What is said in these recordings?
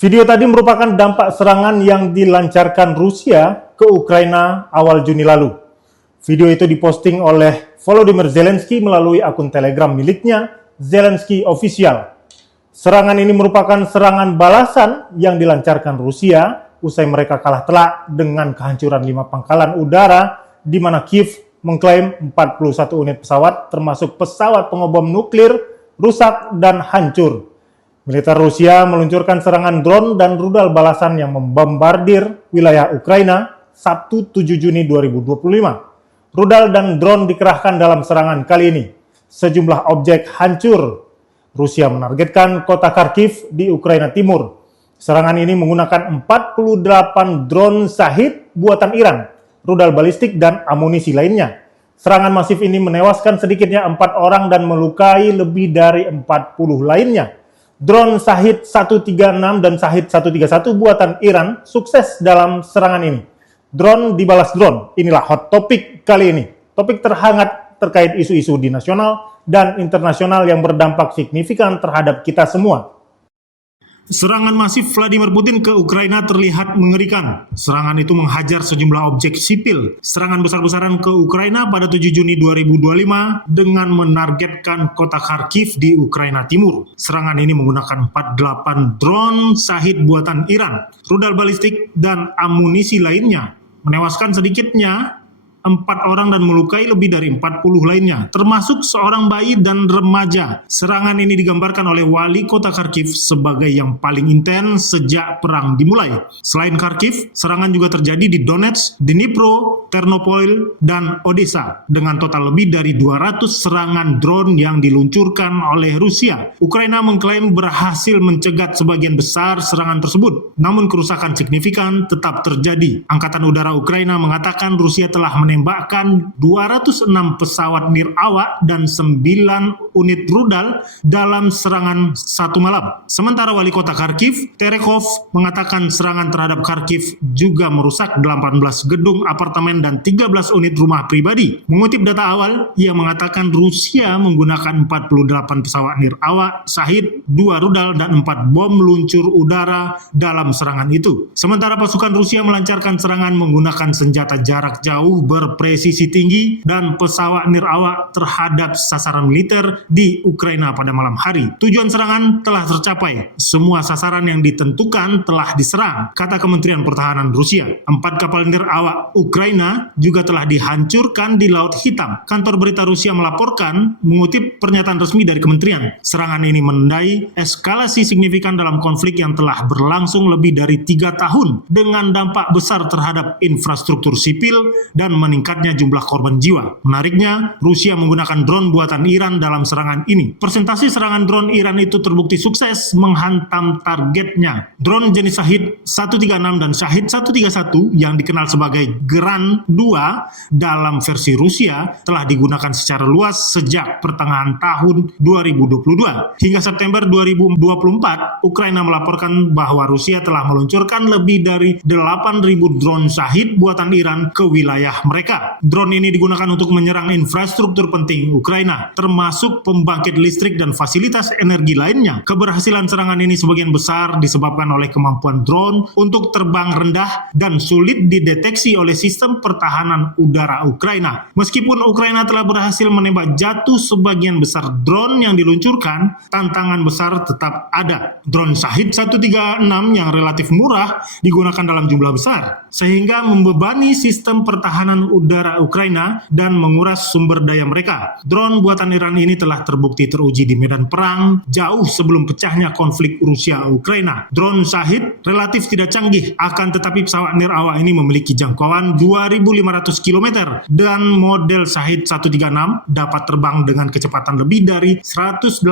Video tadi merupakan dampak serangan yang dilancarkan Rusia ke Ukraina awal Juni lalu. Video itu diposting oleh Volodymyr Zelensky melalui akun Telegram miliknya, Zelensky Official. Serangan ini merupakan serangan balasan yang dilancarkan Rusia usai mereka kalah telak dengan kehancuran 5 pangkalan udara di mana Kiev mengklaim 41 unit pesawat termasuk pesawat pengobom nuklir rusak dan hancur. Militer Rusia meluncurkan serangan drone dan rudal balasan yang membombardir wilayah Ukraina Sabtu 7 Juni 2025. Rudal dan drone dikerahkan dalam serangan kali ini. Sejumlah objek hancur. Rusia menargetkan kota Kharkiv di Ukraina Timur. Serangan ini menggunakan 48 drone Shahid buatan Iran, rudal balistik dan amunisi lainnya. Serangan masif ini menewaskan sedikitnya 4 orang dan melukai lebih dari 40 lainnya. Drone Shahid 136 dan Shahid 131 buatan Iran sukses dalam serangan ini. Drone dibalas drone, inilah hot topic kali ini. Topik terhangat terkait isu-isu di nasional dan internasional yang berdampak signifikan terhadap kita semua. Serangan masif Vladimir Putin ke Ukraina terlihat mengerikan. Serangan itu menghajar sejumlah objek sipil. Serangan besar-besaran ke Ukraina pada 7 Juni 2025 dengan menargetkan kota Kharkiv di Ukraina Timur. Serangan ini menggunakan 48 drone Shahid buatan Iran, rudal balistik, dan amunisi lainnya. Menewaskan sedikitnya 4 orang dan melukai lebih dari 40 lainnya, termasuk seorang bayi dan remaja. Serangan ini digambarkan oleh wali kota Kharkiv sebagai yang paling intens sejak perang dimulai. Selain Kharkiv, serangan juga terjadi di Donetsk, Dnipro, Ternopil, dan Odessa, dengan total lebih dari 200 serangan drone yang diluncurkan oleh Rusia. Ukraina mengklaim berhasil mencegat sebagian besar serangan tersebut, namun kerusakan signifikan tetap terjadi. Angkatan Udara Ukraina mengatakan Rusia telah menembakkan 206 pesawat nirawak dan 9 unit rudal dalam serangan satu malam. Sementara wali kota Kharkiv, Terekhov, mengatakan serangan terhadap Kharkiv juga merusak 18 gedung apartemen dan 13 unit rumah pribadi. Mengutip data awal, ia mengatakan Rusia menggunakan 48 pesawat nirawak Shahid, 2 rudal, dan 4 bom meluncur udara dalam serangan itu. Sementara pasukan Rusia melancarkan serangan menggunakan senjata jarak jauh berpresisi tinggi dan pesawat nirawak terhadap sasaran militer di Ukraina pada malam hari. Tujuan serangan telah tercapai. Semua sasaran yang ditentukan telah diserang, kata Kementerian Pertahanan Rusia. 4 kapal nirawak Ukraina juga telah dihancurkan di Laut Hitam. Kantor berita Rusia melaporkan, mengutip pernyataan resmi dari kementerian, serangan ini menandai eskalasi signifikan dalam konflik yang telah berlangsung lebih dari 3 tahun dengan dampak besar terhadap infrastruktur sipil dan meningkatnya jumlah korban jiwa. Menariknya, Rusia menggunakan drone buatan Iran dalam serangan ini. Persentase serangan drone Iran itu terbukti sukses menghantam targetnya. Drone jenis Shahid 136 dan Shahid 131 yang dikenal sebagai Gran 2 dalam versi Rusia telah digunakan secara luas sejak pertengahan tahun 2022. Hingga September 2024, Ukraina melaporkan bahwa Rusia telah meluncurkan lebih dari 8.000 drone Shahid buatan Iran ke wilayah mereka. Drone ini digunakan untuk menyerang infrastruktur penting Ukraina, termasuk pembangkit listrik dan fasilitas energi lainnya. Keberhasilan serangan ini sebagian besar disebabkan oleh kemampuan drone untuk terbang rendah dan sulit dideteksi oleh sistem pertahanan udara Ukraina. Meskipun Ukraina telah berhasil menembak jatuh sebagian besar drone yang diluncurkan, tantangan besar tetap ada. Drone Shahid 136 yang relatif murah digunakan dalam jumlah besar, sehingga membebani sistem pertahanan udara Ukraina dan menguras sumber daya mereka. Drone buatan Iran ini telah terbukti teruji di medan perang jauh sebelum pecahnya konflik Rusia-Ukraina. Drone Shahid relatif tidak canggih, akan tetapi pesawat nirawak ini memiliki jangkauan 2.500 km dan model Shahid 136 dapat terbang dengan kecepatan lebih dari 185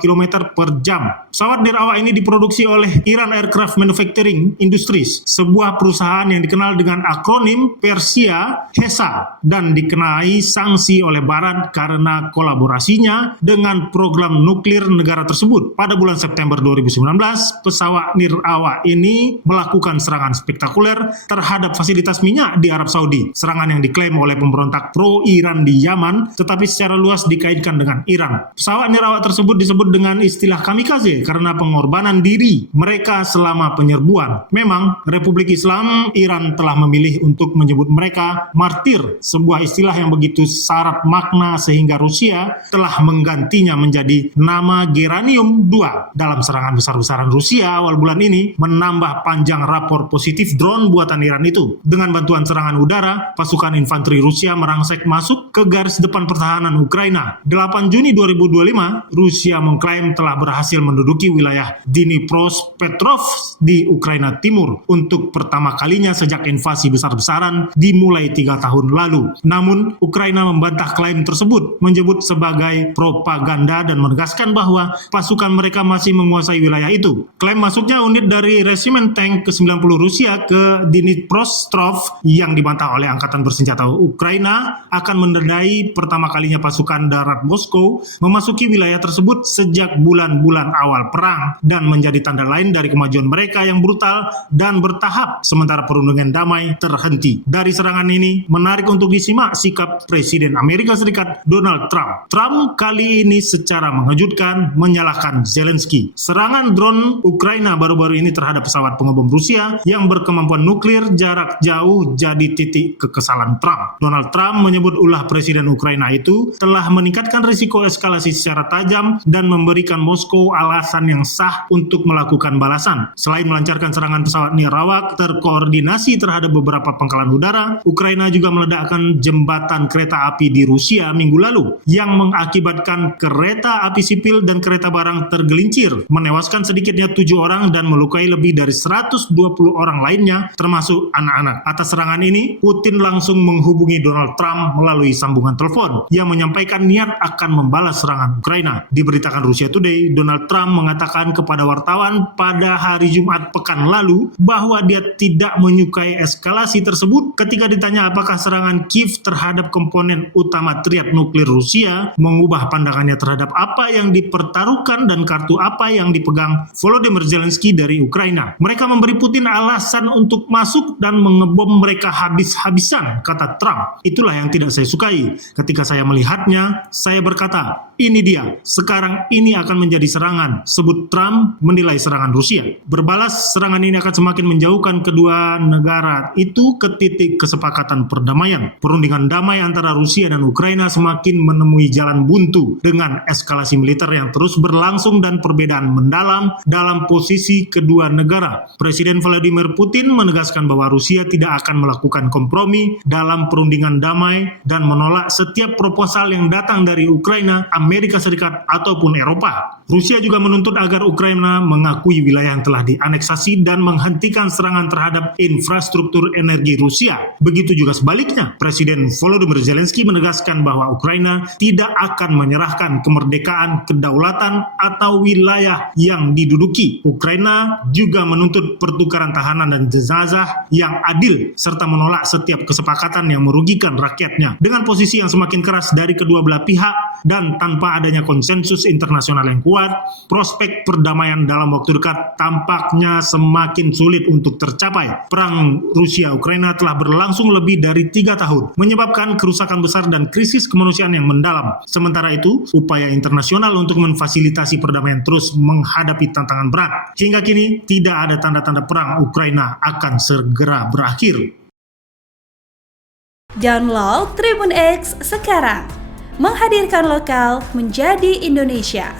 km per jam. Pesawat nirawak ini diproduksi oleh Iran Aircraft Manufacturing Industries, sebuah perusahaan yang dikenal dengan akronim Persia Rusia, HESA, dan dikenai sanksi oleh Barat karena kolaborasinya dengan program nuklir negara tersebut. Pada bulan September 2019, pesawat nirawak ini melakukan serangan spektakuler terhadap fasilitas minyak di Arab Saudi. Serangan yang diklaim oleh pemberontak pro-Iran di Yaman, tetapi secara luas dikaitkan dengan Iran. Pesawat nirawak tersebut disebut dengan istilah kamikaze karena pengorbanan diri mereka selama penyerbuan. Memang, Republik Islam Iran telah memilih untuk menyebut mereka martir, sebuah istilah yang begitu syarat makna sehingga Rusia telah menggantinya menjadi nama Geranium 2. Dalam serangan besar-besaran Rusia awal bulan ini menambah panjang rapor positif drone buatan Iran itu. Dengan bantuan serangan udara, pasukan infanteri Rusia merangsek masuk ke garis depan pertahanan Ukraina. 8 Juni 2025, Rusia mengklaim telah berhasil menduduki wilayah Dnipropetrovsk di Ukraina Timur untuk pertama kalinya sejak invasi besar-besaran dimulai 3 tahun lalu. Namun, Ukraina membantah klaim tersebut, menyebut sebagai propaganda dan menegaskan bahwa pasukan mereka masih menguasai wilayah itu. Klaim masuknya unit dari resimen tank ke-90 Rusia ke Dnipropetrovsk yang dibantah oleh Angkatan Bersenjata Ukraina akan menandai pertama kalinya pasukan darat Moskow memasuki wilayah tersebut sejak bulan-bulan awal perang dan menjadi tanda lain dari kemajuan mereka yang brutal dan bertahap sementara perundingan damai terhenti. Dari serangan ini, menarik untuk disimak sikap Presiden Amerika Serikat Donald Trump. Trump kali ini secara mengejutkan menyalahkan Zelensky. Serangan drone Ukraina baru-baru ini terhadap pesawat pengebom Rusia yang berkemampuan nuklir jarak jauh jadi titik kekesalan Trump. Donald Trump menyebut ulah Presiden Ukraina itu telah meningkatkan risiko eskalasi secara tajam dan memberikan Moskow alasan yang sah untuk melakukan balasan. Selain melancarkan serangan pesawat nirawak terkoordinasi terhadap beberapa pangkalan udara, Ukraina juga meledakkan jembatan kereta api di Rusia minggu lalu yang mengakibatkan kereta api sipil dan kereta barang tergelincir, menewaskan sedikitnya 7 orang dan melukai lebih dari 120 orang lainnya termasuk anak-anak. Atas serangan ini, Putin langsung menghubungi Donald Trump melalui sambungan telepon yang menyampaikan niat akan membalas serangan Ukraina. Diberitakan Russia Today, Donald Trump mengatakan kepada wartawan pada hari Jumat pekan lalu bahwa dia tidak menyukai eskalasi tersebut ketika ditanya apakah serangan Kiev terhadap komponen utama triad nuklir Rusia mengubah pandangannya terhadap apa yang dipertaruhkan dan kartu apa yang dipegang Volodymyr Zelensky dari Ukraina. Mereka memberi Putin alasan untuk masuk dan mengebom mereka habis-habisan, kata Trump. Itulah yang tidak saya sukai. Ketika saya melihatnya, saya berkata, ini dia, sekarang ini akan menjadi serangan, sebut Trump menilai serangan Rusia. Berbalas, serangan ini akan semakin menjauhkan kedua negara itu ke titik kesepakatan perdamaian. Perundingan damai antara Rusia dan Ukraina semakin menemui jalan buntu dengan eskalasi militer yang terus berlangsung dan perbedaan mendalam dalam posisi kedua negara. Presiden Vladimir Putin menegaskan bahwa Rusia tidak akan melakukan kompromi dalam perundingan damai dan menolak setiap proposal yang datang dari Ukraina, Amerika Serikat, ataupun Eropa. Rusia juga menuntut agar Ukraina mengakui wilayah yang telah dianeksasi dan menghentikan serangan terhadap infrastruktur energi Rusia. Begitu juga sebaliknya, Presiden Volodymyr Zelensky menegaskan bahwa Ukraina tidak akan menyerahkan kemerdekaan, kedaulatan, atau wilayah yang diduduki. Ukraina juga menuntut pertukaran tahanan dan jenazah yang adil, serta menolak setiap kesepakatan yang merugikan rakyatnya. Dengan posisi yang semakin keras dari kedua belah pihak dan tanpa adanya konsensus internasional yang kuat, prospek perdamaian dalam waktu dekat tampaknya semakin sulit untuk tercapai. Perang Rusia-Ukraina telah berlangsung lebih dari 3 tahun, menyebabkan kerusakan besar dan krisis kemanusiaan yang mendalam. Sementara itu, upaya internasional untuk memfasilitasi perdamaian terus menghadapi tantangan berat. Hingga kini, tidak ada tanda-tanda perang Ukraina akan segera berakhir. Download Tribun X sekarang, menghadirkan lokal menjadi Indonesia.